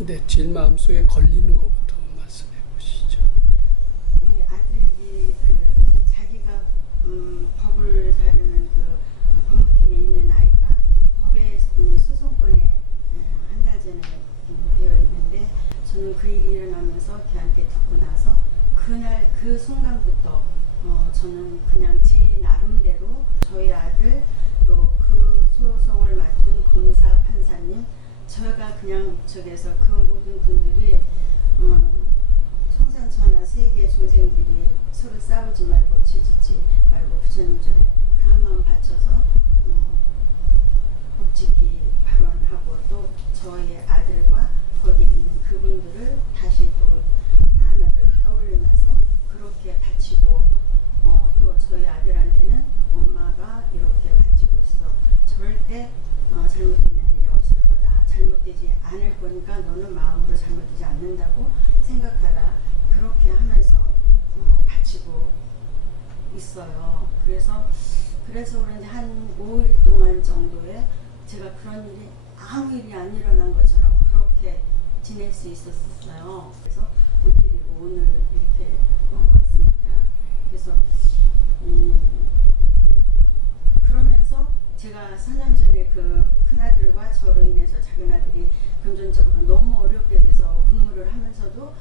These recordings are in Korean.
근데 제일 마음속에 걸리는 것부터 말씀해 보시죠. 네, 아들이 자기가 법을 다루는 법무팀에 있는 아이가 법의 소송권에 한 달 전에 되어 있는데, 저는 그 일이 일어나면서 걔한테 듣고 나서 그날 그 순간부터 저는 그냥 제 나름대로 저희 아들, 또 그 소송을 맡은 검사 판사님, 저희가 그냥 저기서 그 모든 분들이 청산천하 세계 중생들이 서로 싸우지 말고 죄짓지 말고 부처님 전에 그 한마음 바쳐서 법짓기 발언하고, 또 저희 아들과 거기에 있는 그분들을 다시 또 하나하나를 떠올리면서 그렇게 바치고, 또 저희 아들한테는 엄마가 이렇게 바치고 있어, 절대 잘못되는 일이 없을 거다, 잘못되지 않을 거니까 너는 마음으로 잘못되지 않는다고 생각하라, 그렇게 하면서 바치고 있어요. 그래서 그런지 한 5일 동안 정도에 제가 그런 일이 아무 일이 안 일어난 것처럼 그렇게 지낼 수 있었어요. 그래서 못 드리고 오늘 이렇게 왔습니다. 그래서 그러면서 제가 4년 전에 그 큰아들과 저로 인해서 작은아들이 금전적으로 너무 어렵게 돼서 근무를 하면서도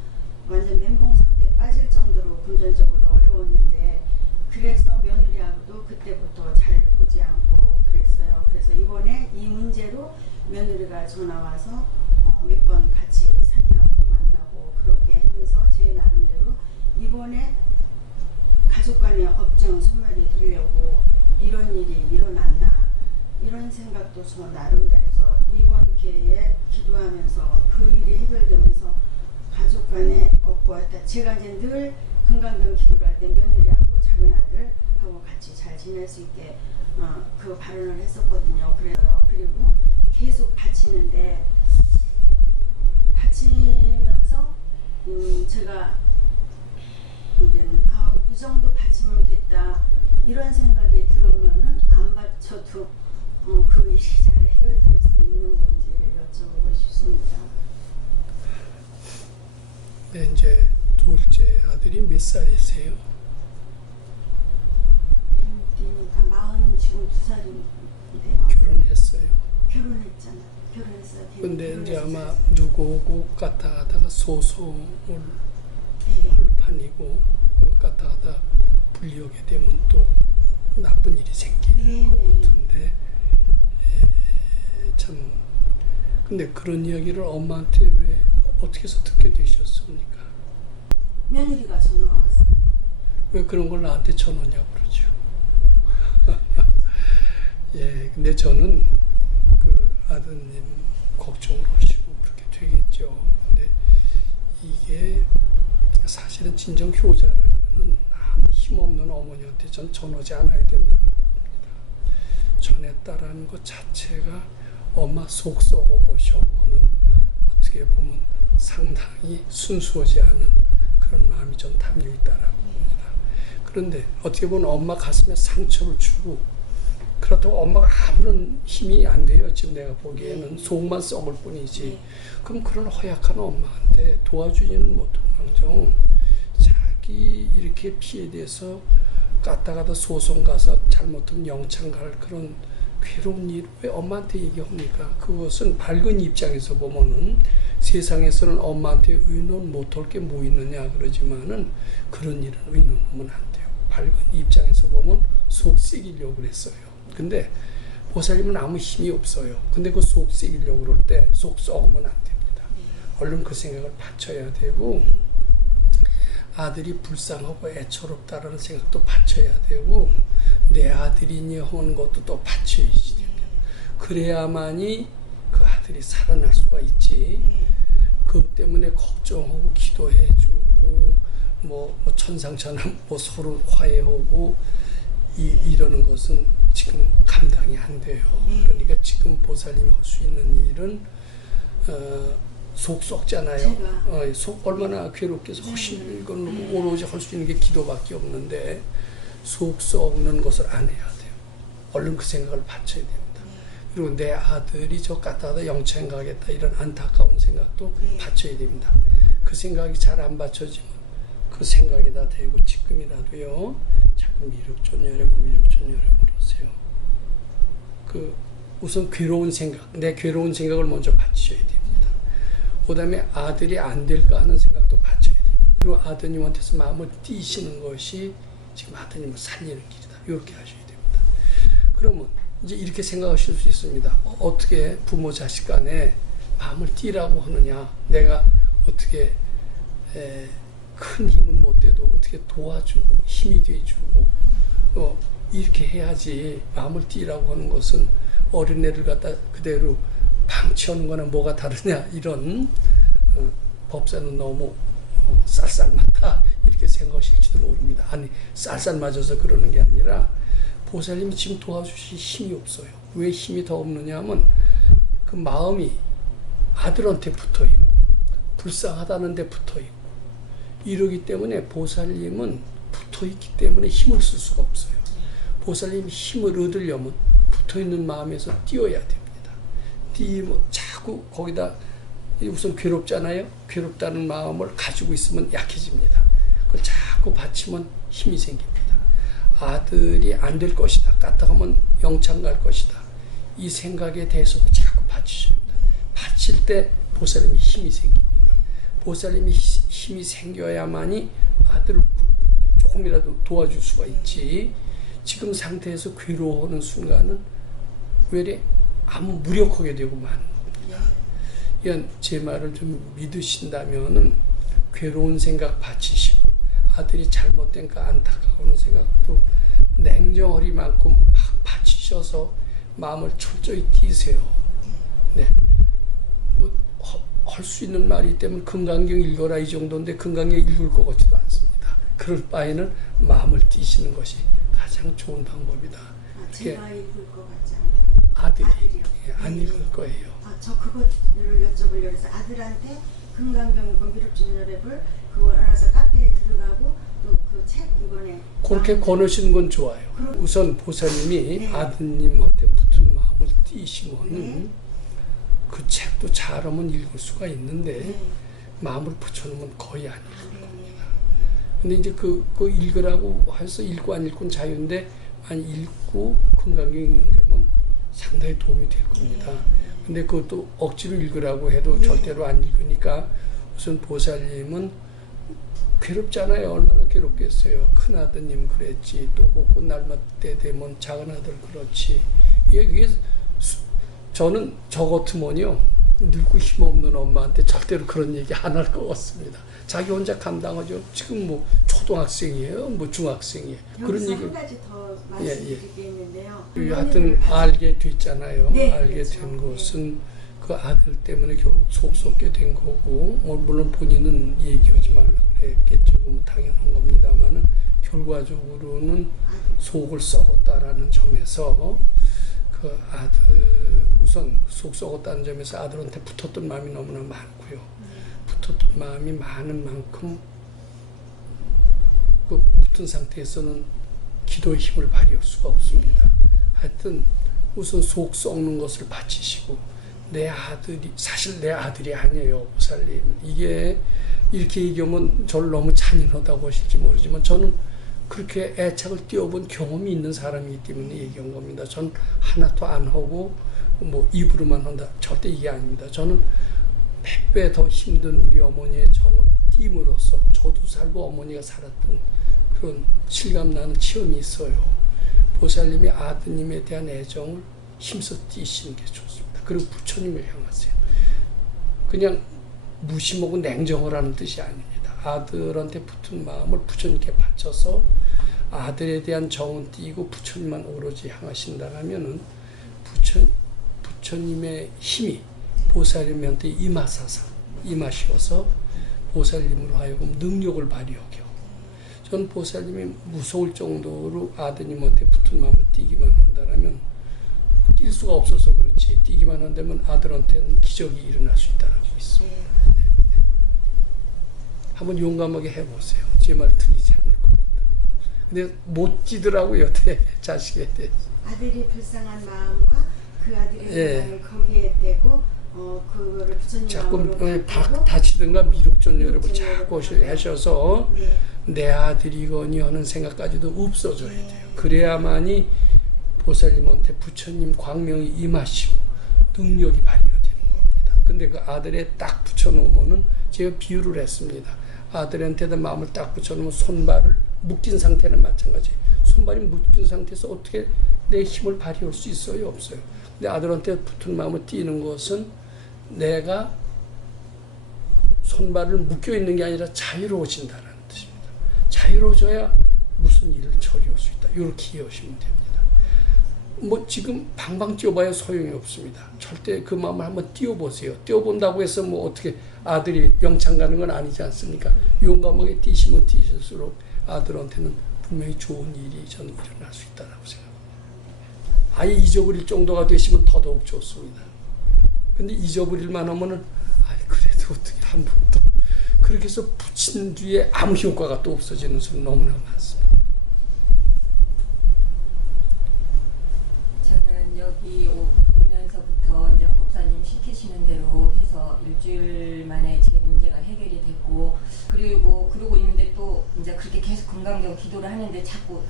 완전 멘붕 상태에 빠질 정도로 금전적으로 어려웠는데, 그래서 며느리하고도 그때부터 잘 보지 않고 그랬어요. 그래서 이번에 이 문제로 며느리가 전화 와서 몇 번 같이 상의하고 만나고 그렇게 하면서 제 나름대로 이번에 가족 간의 업장 소멸이 되려고 이런 일이 일어났나, 이런 생각도 저 나름대로 해서 이번 기회에 기도하면서 그 일이 해결되면서 가족 간에 없고 왔다, 제가 이제 늘 금강경 기도를 할 때 며느리하고 작은아들하고 같이 잘 지낼 수 있게 그 발언을 했었거든요. 그리고 계속 바치는데, 바치면서 제가 이제는 이 정도 바치면 됐다, 이런 생각이 들으면은 안 바쳐도 그 일이 잘 해결될 수 있는 건지를 여쭤보고 싶습니다. 네, 이제 둘째 아들이 몇 살이세요? 다 42살인데요. 결혼했어요. 결혼했잖아. 결혼했어요. 근데 이제 아마 누구고 갔다 가다가 소송을 네. 할 판이고, 갔다 가다 불리하게 되면 또 나쁜 일이 생기는 것 같은데, 참. 근데 그런 이야기를 엄마한테 왜 어떻게 해서 듣게 되셨습니까? 며느리가 전화가 왔어요. 왜 그런 걸 나한테 전하냐고 그러죠. 예, 근데 저는 그 아드님 걱정을 하시고 그렇게 되겠죠. 근데 이게 사실은 진정 효자라면은 아무 힘없는 어머니한테 전 전하지 않아야 된다는 겁니다. 전했다라는 것 자체가 엄마 속 썩어보셔는 어떻게 보면 상당히 순수하지 않은 그런 마음이 좀 담겨 있다라고 봅니다. 그런데 어떻게 보면 엄마 가슴에 상처를 주고, 그렇다고 엄마가 아무런 힘이 안 돼요. 지금 내가 보기에는 속만 썩을 뿐이지. 그럼 그런 허약한 엄마한테 도와주지는 못하는 자기 이렇게 피해돼서 갔다가다 소송 가서 잘못하면 영창 갈 그런 괴로운 일 왜 엄마한테 얘기합니까? 그것은 밝은 입장에서 보면은 세상에서는 엄마한테 의논 못할 게 뭐 있느냐 그러지만은 그런 일은 의논하면 안 돼요. 밝은 입장에서 보면 속 새기려고 그랬어요. 근데 보살님은 아무 힘이 없어요. 근데 그 속 새기려고 그럴 때 속 썩으면 안 됩니다. 얼른 그 생각을 바쳐야 되고, 아들이 불쌍하고 애처롭다라는 생각도 바쳐야 되고, 내 아들이니 하는 것도 또 바쳐야지 됩니다. 그래야만이 그 아들이 살아날 수가 있지. 그것 때문에 걱정하고 기도해주고 뭐 천상천하 뭐 서로 화해하고 이러는 것은 지금 감당이 안 돼요. 그러니까 지금 보살님이 할 수 있는 일은 속 썩잖아요. 속 얼마나 괴롭게 해서 훨씬 이건 오로지 할 수 있는 게 기도밖에 없는데 속 썩는 것을 안 해야 돼요. 얼른 그 생각을 바쳐야 됩니다. 그리고 내 아들이 저 갔다가 영창 가겠다 이런 안타까운 생각도 네. 받쳐야 됩니다. 그 생각이 잘 안 받쳐지면 그 생각에다 대고 지금이라도요 자꾸 미륵존여력을 하세요. 그 우선 괴로운 생각, 내 괴로운 생각을 먼저 받쳐야 됩니다. 그 다음에 아들이 안 될까 하는 생각도 받쳐야 됩니다. 그리고 아드님한테서 마음을 띄시는 것이 지금 아드님을 살리는 길이다. 이렇게 하셔야 됩니다. 그러면 이제 이렇게 생각하실 수 있습니다. 어떻게 부모 자식 간에 마음을 띄라고 하느냐. 내가 어떻게 큰 힘은 못 돼도 어떻게 도와주고 힘이 돼주고 이렇게 해야지. 마음을 띄라고 하는 것은 어린애를 갖다 그대로 방치하는 거나 뭐가 다르냐 이런 법사는 너무 쌀쌀맞다 이렇게 생각하실지도 모릅니다. 아니 쌀쌀 맞아서 그러는 게 아니라 보살님이 지금 도와주실 힘이 없어요. 왜 힘이 더 없느냐 하면 그 마음이 아들한테 붙어있고 불쌍하다는 데 붙어있고 이러기 때문에 보살님은 붙어있기 때문에 힘을 쓸 수가 없어요. 보살님이 힘을 얻으려면 붙어있는 마음에서 띄어야 됩니다. 띄면 자꾸 거기다 우선 괴롭잖아요. 괴롭다는 마음을 가지고 있으면 약해집니다. 그걸 자꾸 받치면 힘이 생깁니다. 아들이 안 될 것이다. 까딱하면 영창 갈 것이다. 이 생각에 대해서 자꾸 받치셔야 됩니다. 받칠 때 보살님이 힘이 생깁니다. 보살님이 힘이 생겨야만이 아들을 조금이라도 도와줄 수가 있지. 지금 상태에서 괴로워하는 순간은 왜 아무 무력하게 되고 마는 겁니다. 이건 제 말을 좀 믿으신다면은 괴로운 생각 받치시고 아들이 잘못된가 안타까운 생각도 냉정하리만큼 막 받치셔서 마음을 철저히 띄세요. 네. 할 수 있는 말이 있다면 금강경 읽어라 이 정도인데 금강경 읽을 것 같지도 않습니다. 그럴 바에는 마음을 띄시는 것이 가장 좋은 방법이다. 제가 읽을 것 같지 않다. 아들이요? 예, 안 읽을 거예요. 저 그거를 여쭤보려고 해서 아들한테 금강경 공비롭진여랩을 그걸 알아서 카페에 들어가고 또 그 책 이번에 그렇게 권하시는 건 좋아요. 우선 보살님이 아드님한테 붙은 마음을 띄시면은 그 책도 잘하면 읽을 수가 있는데 마음을 붙여놓으면 거의 안 읽을 겁니다. 근데 이제 그 읽으라고 해서 읽고 안 읽고는 자유인데 안 읽고 금강경 읽는 데면 상당히 도움이 될 겁니다. 근데 그것도 억지로 읽으라고 해도 절대로 안 읽으니까 우선 보살님은 괴롭잖아요. 얼마나 괴롭겠어요. 큰아드님 그랬지. 또 그 날맞 때 되면 작은아들 그렇지. 이게 저는 저 같으면요. 늙고 힘없는 엄마한테 절대로 그런 얘기 안 할 것 같습니다. 자기 혼자 감당하죠. 지금 뭐 초등학생이에요. 뭐 중학생이에요. 그런 얘기. 한 가지 더 말씀드릴 게 있는데요. 하여튼 알게 됐잖아요. 네, 알게 그렇죠. 된 것은 그 아들 때문에 결국 속 썩게 된 거고 물론 본인은 얘기하지 말라고 했겠죠. 그건 당연한 겁니다만은 결과적으로는 속을 썩었다라는 점에서 그 아들 우선 속 썩었다는 점에서 아들한테 붙었던 마음이 너무나 많고요. 붙었던 마음이 많은 만큼 그 붙은 상태에서는 기도의 힘을 발휘할 수가 없습니다. 하여튼 우선 속 썩는 것을 바치시고 내 아들이 사실 내 아들이 아니에요. 보살님. 이게 이렇게 얘기하면 저를 너무 잔인하다고 하실지 모르지만 저는 그렇게 애착을 띄워본 경험이 있는 사람이기 때문에 얘기한 겁니다. 전 하나도 안 하고 뭐 입으로만 한다. 절대 이게 아닙니다. 저는 100배 더 힘든 우리 어머니의 정을 띄임으로써 저도 살고 어머니가 살았던 그런 실감나는 체험이 있어요. 보살님이 아드님에 대한 애정을 힘써 띄시는 게 좋습니다. 그리고 부처님을 향하세요. 그냥 무심하고 냉정하라는 뜻이 아닙니다. 아들한테 붙은 마음을 부처님께 바쳐서 아들에 대한 정은 띄고 부처님만 오로지 향하신다면은 부처님의 힘이 보살님한테 임하셔서 보살님으로 하여금 능력을 발휘하게 하고 전 보살님이 무서울 정도로 아드님한테 붙은 마음을 띄기만 한다면 뛸 수가 없어서 그렇지 띄기만 한다면 아들한테는 기적이 일어날 수 있다라고 있습니다. 한번 용감하게 해보세요. 제 말 틀리지 않을 겁니다. 근데 못 찌더라고요. 자식에 대해서. 아들이 불쌍한 마음과 그 아들의 예. 건강을 거기에 대고 그거를 자꾸 부처님으로 다치든가 미륵전열을 미륵전열을 자꾸 하고. 하셔서 네. 내 아들이거니 하는 생각까지도 없어져야 네. 돼요. 그래야만이 보살님한테 부처님 광명이 임하시고 능력이 발휘가 되는 겁니다. 근데 그 아들에 딱 붙여놓으면은 제가 비유를 했습니다. 아들한테도 마음을 딱 붙여놓으면 손발을 묶인 상태는 마찬가지. 손발이 묶인 상태에서 어떻게 내 힘을 발휘할 수 있어요? 없어요. 근데 아들한테 붙은 마음을 띄는 것은 내가 손발을 묶여 있는 게 아니라 자유로워진다는 뜻입니다. 자유로워져야 무슨 일을 처리할 수 있다. 이렇게 이해하시면 됩니다. 뭐 지금 방방 뛰어봐야 소용이 없습니다. 절대 그 마음을 한번 뛰어보세요. 뛰어본다고 해서 뭐 어떻게 아들이 영창 가는 건 아니지 않습니까? 용감하게 뛰시면 뛰실수록 아들한테는 분명히 좋은 일이 저는 일어날 수 있다고 생각합니다. 아예 잊어버릴 정도가 되시면 더더욱 좋습니다. 근데 잊어버릴만 하면은 그래도 어떻게 한 번 또 그렇게 해서 붙인 뒤에 아무 효과가 또 없어지는 수는 너무나 많습니다. 저는 여기 오면서부터 이제 법사님 시키시는 대로 해서 일주일 만에 제 문제가 해결이 됐고, 그리고 그러고 있는데 또 이제 그렇게 계속 금강경 기도를 하는데 자꾸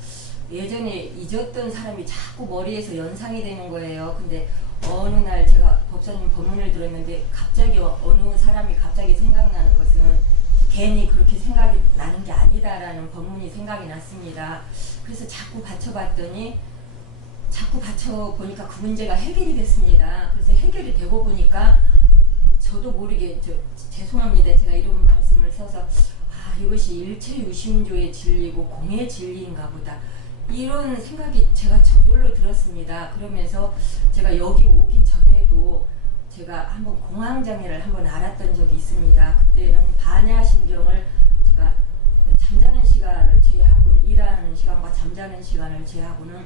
예전에 잊었던 사람이 자꾸 머리에서 연상이 되는 거예요. 근데 어느 날 제가 법사님 법문을 들었는데 갑자기 어느 사람이 갑자기 생각나는 것은 괜히 그렇게 생각이 나는 게 아니다라는 법문이 생각이 났습니다. 그래서 자꾸 받쳐봤더니 자꾸 받쳐보니까 그 문제가 해결이 됐습니다. 그래서 해결이 되고 보니까 저도 모르게 죄송합니다. 제가 이런 말씀을 써서 이것이 일체 유심조의 진리고 공의 진리인가 보다. 이런 생각이 제가 저절로 들었습니다. 그러면서 제가 여기 오기 전에도 제가 한번 공황장애를 한번 알았던 적이 있습니다. 그때는 반야신경을 제가 잠자는 시간을 제외하고는 일하는 시간과 잠자는 시간을 제외하고는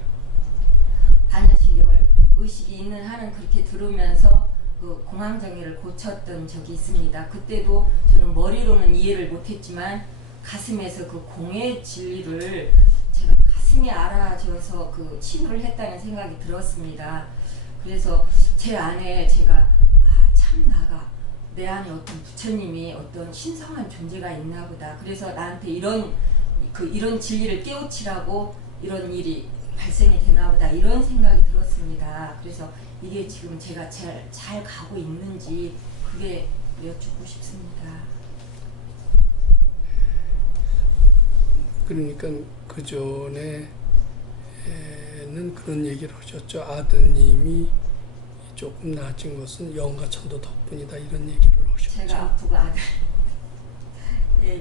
반야신경을 의식이 있는 한은 그렇게 들으면서 그 공황장애를 고쳤던 적이 있습니다. 그때도 저는 머리로는 이해를 못했지만 가슴에서 그 공의 진리를 제가 가슴이 알아져서 그 치유를 했다는 생각이 들었습니다. 그래서 제 안에 제가 참 나가 내 안에 어떤 부처님이 어떤 신성한 존재가 있나 보다. 그래서 나한테 이런 진리를 깨우치라고 이런 일이 발생이 되나 보다. 이런 생각이 들었습니다. 그래서 이게 지금 제가 잘 가고 있는지 그게 여쭙고 싶습니다. 그러니까 그 전에는 그런 얘기를 하셨죠. 아드님이 조금 나아진 것은 영가천도 덕분이다. 이런 얘기를 하셨죠. 제가 아프고 아들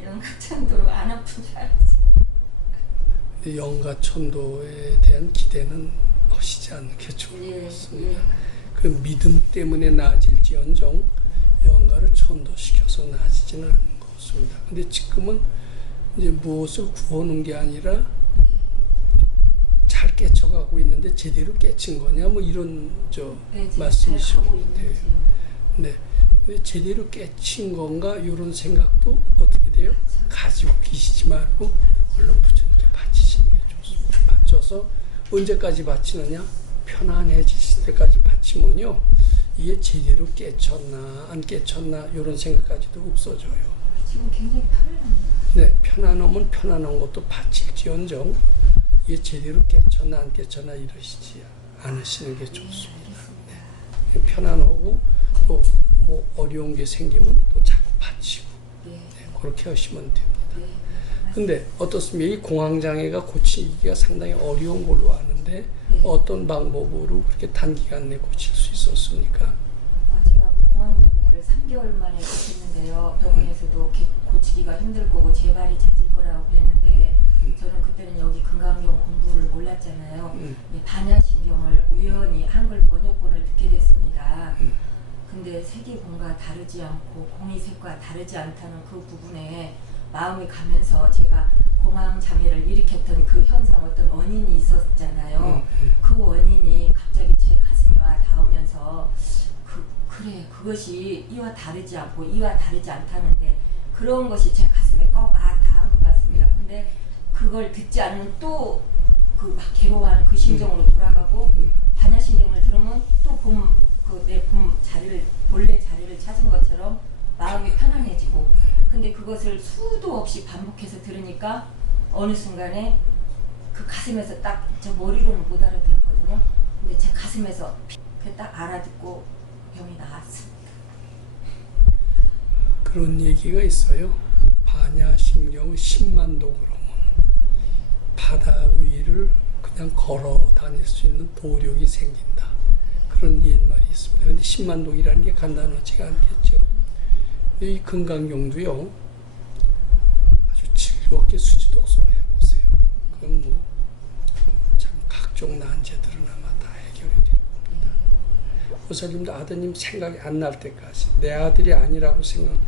영가천도로 안 아픈 줄 알았어요. 영가천도에 대한 기대는 하시지 않는 게 좋을 것 같습니다. 그 믿음 때문에 나아질지언정 영가를 천도시켜서 나아지지는 않는 것 같습니다. 근데 지금은 이제 무엇을 구하는 게 아니라 잘 깨쳐가고 있는데 제대로 깨친 거냐 뭐 이런 말씀이신 것 같아요. 네, 제대로 깨친 건가 이런 생각도 어떻게 돼요? 가지고 계시지 말고 얼른 부처님께 바치시는 게 좋습니다. 바쳐서 언제까지 바치느냐? 편안해지실 때까지 바치면요, 이게 제대로 깨쳤나 안 깨쳤나 이런 생각까지도 없어져요. 지금 굉장히 편안합니다. 네, 편안하면 편안한 것도 바칠지언정 이게 제대로 깨쳤나 안 깨쳤나 이러시지 않으시는 게 좋습니다. 네, 편안하고 또 뭐 어려운 게 생기면 또 자꾸 바치고 네, 그렇게 하시면 됩니다. 근데 어떻습니까? 이 공황장애가 고치기가 상당히 어려운 걸로 아는데 어떤 방법으로 그렇게 단기간 내에 고칠 수 있었습니까? 제가 공황장애를 3개월 만에 고쳤는데요. 병원에서도 고치기가 힘들 거고 재발이 잦을 거라고 그랬는데 저는 그때는 여기 금강경 공부를 몰랐잖아요. 반야신경을 우연히 한글 번역본을 듣게 됐습니다. 근데 세계공과 다르지 않고 공의색과 다르지 않다는 그 부분에 마음이 가면서 제가 공황장애를 일으켰던 그 현상 어떤 원인이 있었잖아요. 그 원인이 갑자기 제 가슴에 와 닿으면서 그래 그것이 이와 다르지 않고 이와 다르지 않다는데 그런 것이 제 가슴에 꼭 닿은 것 같습니다. 근데 그걸 듣지 않으면 또 그 막 괴로워하는 그 심정으로 돌아가고 반야신경을 들으면 또 내 자리를 본래 자리를 찾은 것처럼 마음이 편안해지고 근데 그것을 수도 없이 반복해서 들으니까 어느 순간에 그 가슴에서 딱 저 머리로는 못 알아들었거든요. 근데 제 가슴에서 딱 알아듣고 병이 나았습니다. 그런 얘기가 있어요. 반야심경 10만 도그러면 바다 위를 그냥 걸어 다닐 수 있는 도력이 생긴다. 그런 옛말이 있습니다. 그런데 10만 독이라는 게 간단하지가 않겠죠. 이 금강경도요. 아주 즐겁게 수지독송 해보세요. 그럼 뭐 참 각종 난제들은 아마 다 해결이 될 겁니다. 보살님도 아드님 생각이 안 날 때까지 내 아들이 아니라고 지금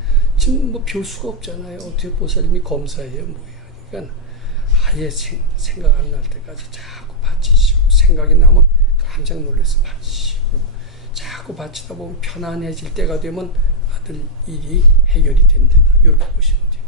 뭐 별 수가 없잖아요. 어떻게 보살님이 검사해요, 뭐예요. 그러니까 아예 생각 안 날 때까지 자꾸 바치시고 생각이 나면 깜짝 놀라서 바치시고 자꾸 바치다 보면 편안해질 때가 되면 아들 일이 해결이 된다. 이렇게 보시면 돼요.